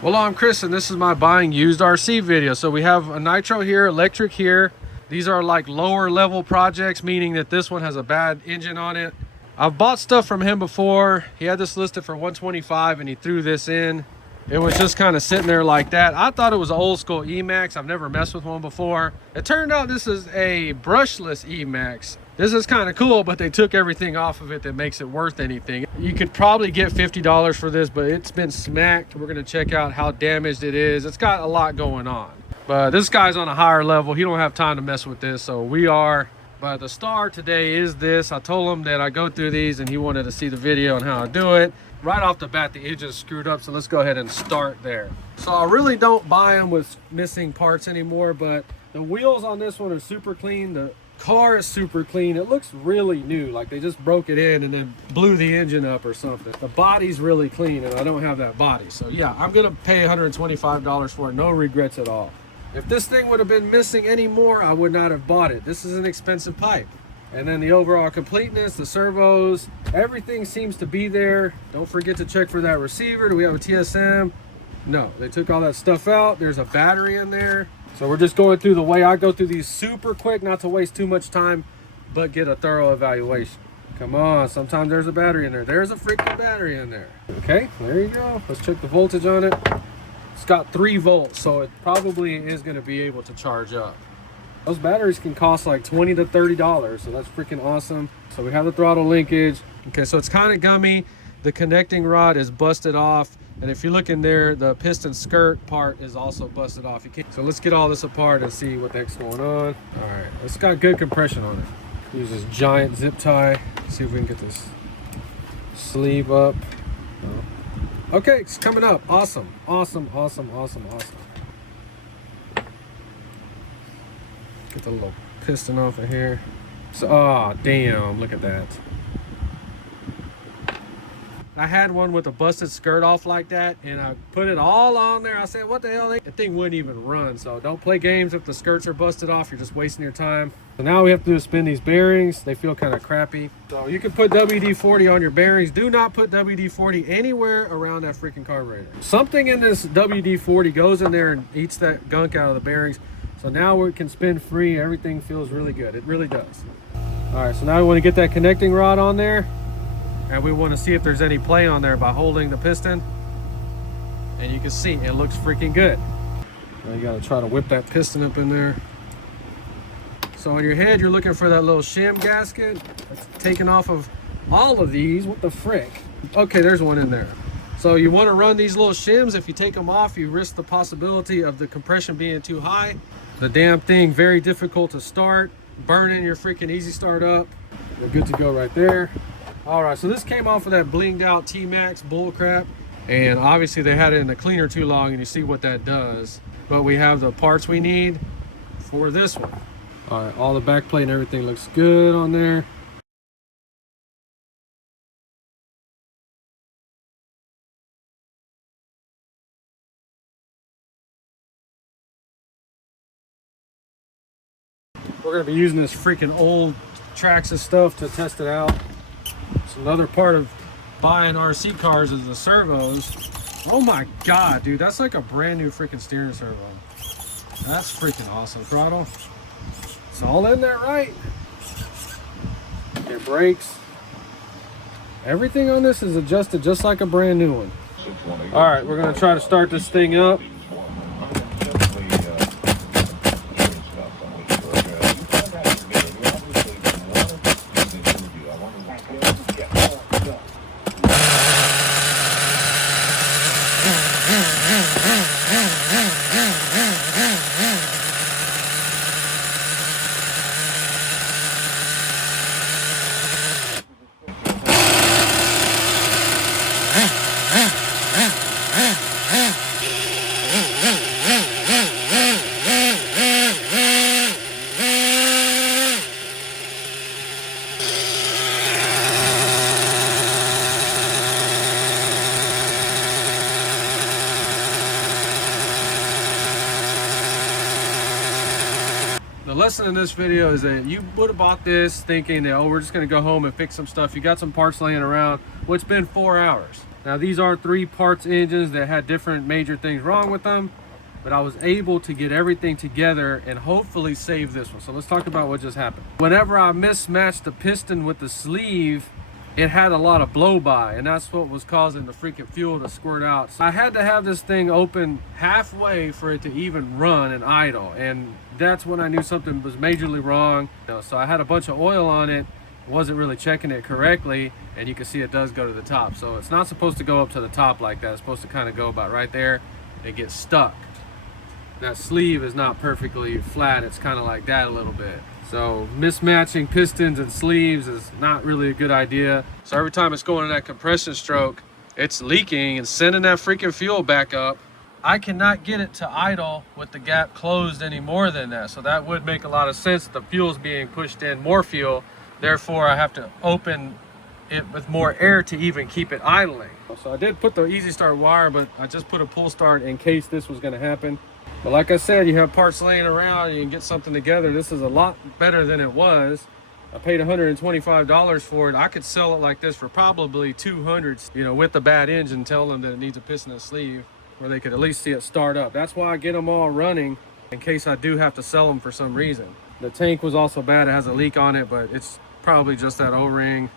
Well, I'm Chris and this is my buying used RC video. So we have a nitro here, electric here. These are like lower level projects, meaning that this one has a bad engine on it. I've bought stuff from him before. He had this listed for $125 and he threw this in. It was just kind of sitting there like that. I thought it was an old school EMAC. I've never messed with one before. It turned out this is a brushless EMAC. This is kind of cool, but they took everything off of it that makes it worth anything. You could probably get $50 for this, but it's been smacked. We're gonna check out how damaged it is. It's got a lot going on. But this guy's on a higher level. He don't have time to mess with this, so we are. But the star today is this. I told him that I go through these and he wanted to see the video on how I do it. Right off the bat, the engine's screwed up, so let's go ahead and start there. So I really don't buy them with missing parts anymore, but the wheels on this one are super clean. The car is super clean. It looks really new, like they just broke it in and then blew the engine up or something. The body's really clean and I don't have that body. So yeah, I'm gonna pay $125 for it, no regrets at all. If this thing would have been missing any more, I would not have bought it. This is an expensive pipe. And then the overall completeness, the servos, everything seems to be there. Don't forget to check for that receiver. Do we have a TSM? No, they took all that stuff out. There's a battery in there. So we're just going through the way I go through these super quick, not to waste too much time, but get a thorough evaluation. Come on, sometimes there's a battery in there. There's a freaking battery in there. Okay, there you go. Let's check the voltage on it. It's got 3 volts, so it probably is gonna be able to charge up. Those batteries can cost like $20 to $30, so that's freaking awesome. So we have the throttle linkage. Okay, so it's kind of gummy. The connecting rod is busted off. And if you look in there, the piston skirt part is also busted off. So let's get all this apart and see what the heck's going on. All right, it's got good compression on it. Use this giant zip tie. See if we can get this sleeve up. Okay, it's coming up. Awesome, awesome, awesome, awesome, awesome. Get the little piston off of here. So, oh, damn, look at that. I had one with a busted skirt off like that, and I put it all on there. I said, what the hell? The thing wouldn't even run. So don't play games if the skirts are busted off. You're just wasting your time. So now we have to do is spin these bearings. They feel kind of crappy. So you can put WD-40 on your bearings. Do not put WD-40 anywhere around that freaking carburetor. Something in this WD-40 goes in there and eats that gunk out of the bearings. So now we can spin free. Everything feels really good. It really does. All right, so now we want to get that connecting rod on there. And we want to see if there's any play on there by holding the piston. And you can see it looks freaking good. Now you got to try to whip that piston up in there. So on your head, you're looking for that little shim gasket. That's taken off of all of these. What the frick? Okay, there's one in there. So you want to run these little shims. If you take them off, you risk the possibility of the compression being too high. The damn thing, very difficult to start. Burning your freaking easy start up. We're good to go right there. All right, so this came off of that blinged out T-Max bull crap. And obviously they had it in the cleaner too long and you see what that does. But we have the parts we need for this one. All right, all the back plate and everything looks good on there. We're gonna be using this freaking old Traxxas stuff to test it out. It's another part of buying RC cars is the servos. Oh my God, dude, that's like a brand new freaking steering servo. That's freaking awesome. Throttle, it's all in there, right? Your brakes. Everything on this is adjusted just like a brand new one. All right, we're gonna try to start this thing up. The lesson in this video is that you would have bought this thinking that, oh, we're just going to go home and fix some stuff. You got some parts laying around. Well, it's been 4 hours. Now these are 3 parts engines that had different major things wrong with them, but I was able to get everything together and hopefully save this one. So let's talk about what just happened. Whenever I mismatched the piston with the sleeve, it had a lot of blow by, and that's what was causing the freaking fuel to squirt out. So I had to have this thing open halfway for it to even run and idle, and that's when I knew something was majorly wrong. So I had a bunch of oil on it, wasn't really checking it correctly, and you can see it does go to the top. So it's not supposed to go up to the top like that. It's supposed to kind of go about right there and get stuck. That sleeve is not perfectly flat, it's kind of like that a little bit. So mismatching pistons and sleeves is not really a good idea. So every time it's going in that compression stroke, it's leaking and sending that freaking fuel back up. I cannot get it to idle with the gap closed any more than that. So that would make a lot of sense that the fuel's being pushed in more fuel. Therefore, I have to open it with more air to even keep it idling. So I did put the easy start wire, but I just put a pull start in case this was gonna happen. But like I said, you have parts laying around, you can get something together. This is a lot better than it was. I paid $125 for it. I could sell it like this for probably $200, you know, with the bad engine, tell them that it needs a piston and sleeve, where they could at least see it start up. That's why I get them all running in case I do have to sell them for some reason. The tank was also bad. It has a leak on it, but it's probably just that O-ring.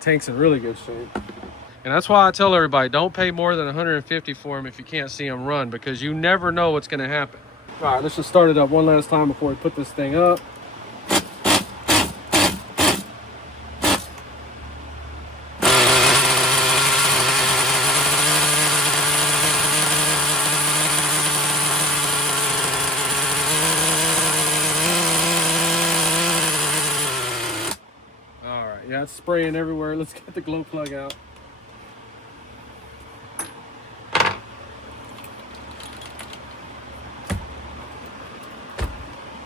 Tank's in really good shape. And that's why I tell everybody, don't pay more than $150 for them if you can't see them run, because you never know what's going to happen. All right, let's just start it up one last time before we put this thing up. All right, yeah, it's spraying everywhere. Let's get the glow plug out.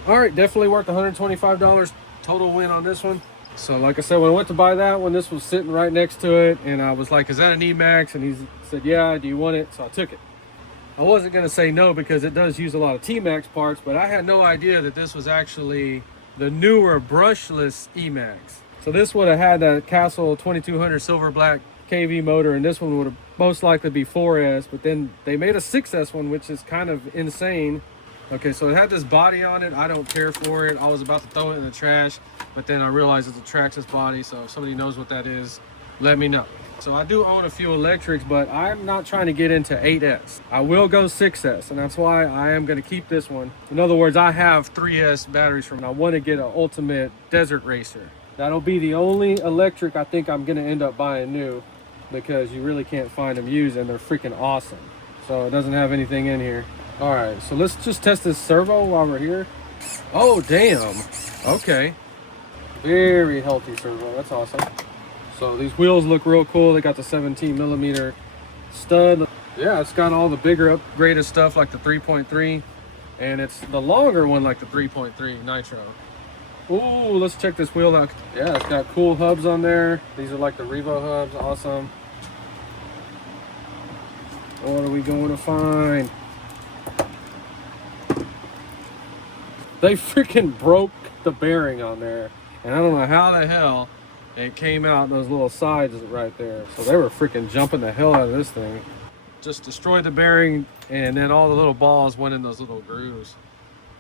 All right, definitely worth $125 total win on this one. So like I said, when I went to buy that one, this was sitting right next to it, and I was like, is that an EMAX? And he said, yeah, do you want it? So I took it. I wasn't gonna say no because it does use a lot of T-Max parts, but I had no idea that this was actually the newer brushless EMAX. So this would have had that Castle 2200 silver black KV motor, and this one would have most likely be 4S, but then they made a 6S one, which is kind of insane. Okay, so it had this body on it. I don't care for it. I was about to throw it in the trash, but then I realized it's a Traxxas body, so if somebody knows what that is, let me know. So I do own a few electrics, but I'm not trying to get into 8S. I will go 6S, and that's why I am gonna keep this one. In other words, I have 3S batteries from it. I wanna get an ultimate desert racer. That'll be the only electric I think I'm gonna end up buying new, because you really can't find them used, and they're freaking awesome. So it doesn't have anything in here. All right, so let's just test this servo while we're here. Oh, damn. Okay. Very healthy servo. That's awesome. So these wheels look real cool. They got the 17mm stud. Yeah, it's got all the bigger upgraded stuff like the 3.3, and it's the longer one like the 3.3 nitro. Ooh, let's check this wheel out. Yeah, it's got cool hubs on there. These are like the Revo hubs. Awesome. What are we going to find? They freaking broke the bearing on there, and I don't know how the hell it came out those little sides right there. So they were freaking jumping the hell out of this thing. Just destroyed the bearing, and then all the little balls went in those little grooves.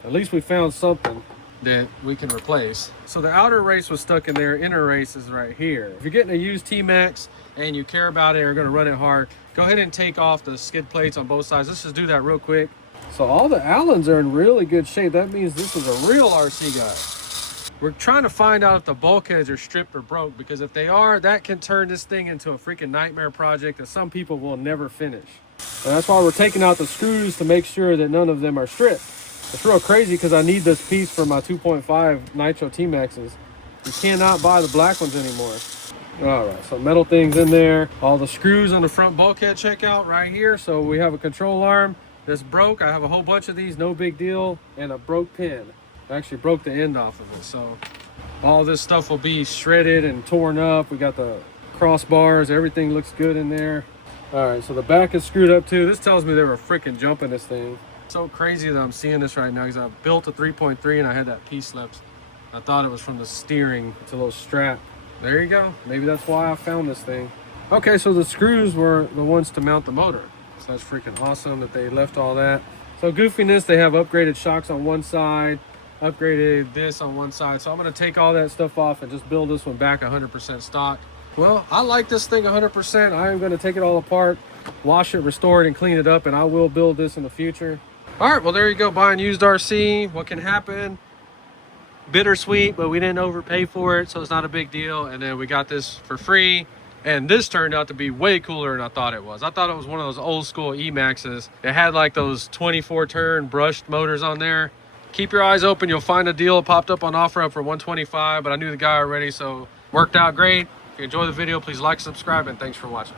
At least we found something that we can replace. So the outer race was stuck in there, inner race is right here. If you're getting a used T-Max and you care about it or are gonna run it hard, go ahead and take off the skid plates on both sides. Let's just do that real quick. So all the Allens are in really good shape. That means this is a real RC guy. We're trying to find out if the bulkheads are stripped or broke, because if they are, that can turn this thing into a freaking nightmare project that some people will never finish. And that's why we're taking out the screws to make sure that none of them are stripped. It's real crazy because I need this piece for my 2.5 Nitro T-Maxes. You cannot buy the black ones anymore. All right, so metal things in there. All the screws on the front bulkhead check out right here. So we have a control arm that's broke. I have a whole bunch of these, no big deal, and a broke pin. I actually broke the end off of it. So all this stuff will be shredded and torn up. We got the crossbars, everything looks good in there. All right, so the back is screwed up too. This tells me they were freaking jumping this thing. So crazy that I'm seeing this right now because I built a 3.3 and I had that piece left. I thought it was from the steering. It's a little strap. There you go. Maybe that's why I found this thing. Okay, so the screws were the ones to mount the motor. So that's freaking awesome that they left all that. So goofiness, they have upgraded shocks on one side, upgraded this on one side. So I'm gonna take all that stuff off and just build this one back 100% stock. Well, I like this thing 100%. I am gonna take it all apart, wash it, restore it, and clean it up, and I will build this in the future. All right, well, there you go, buying used RC. What can happen? Bittersweet, but we didn't overpay for it, so it's not a big deal. And then we got this for free. And this turned out to be way cooler than I thought it was. I thought it was one of those old school EMAXs. It had like those 24 turn brushed motors on there. Keep your eyes open. You'll find a deal. It popped up on OfferUp for $125, but I knew the guy already, so worked out great. If you enjoy the video, please like, subscribe, and thanks for watching.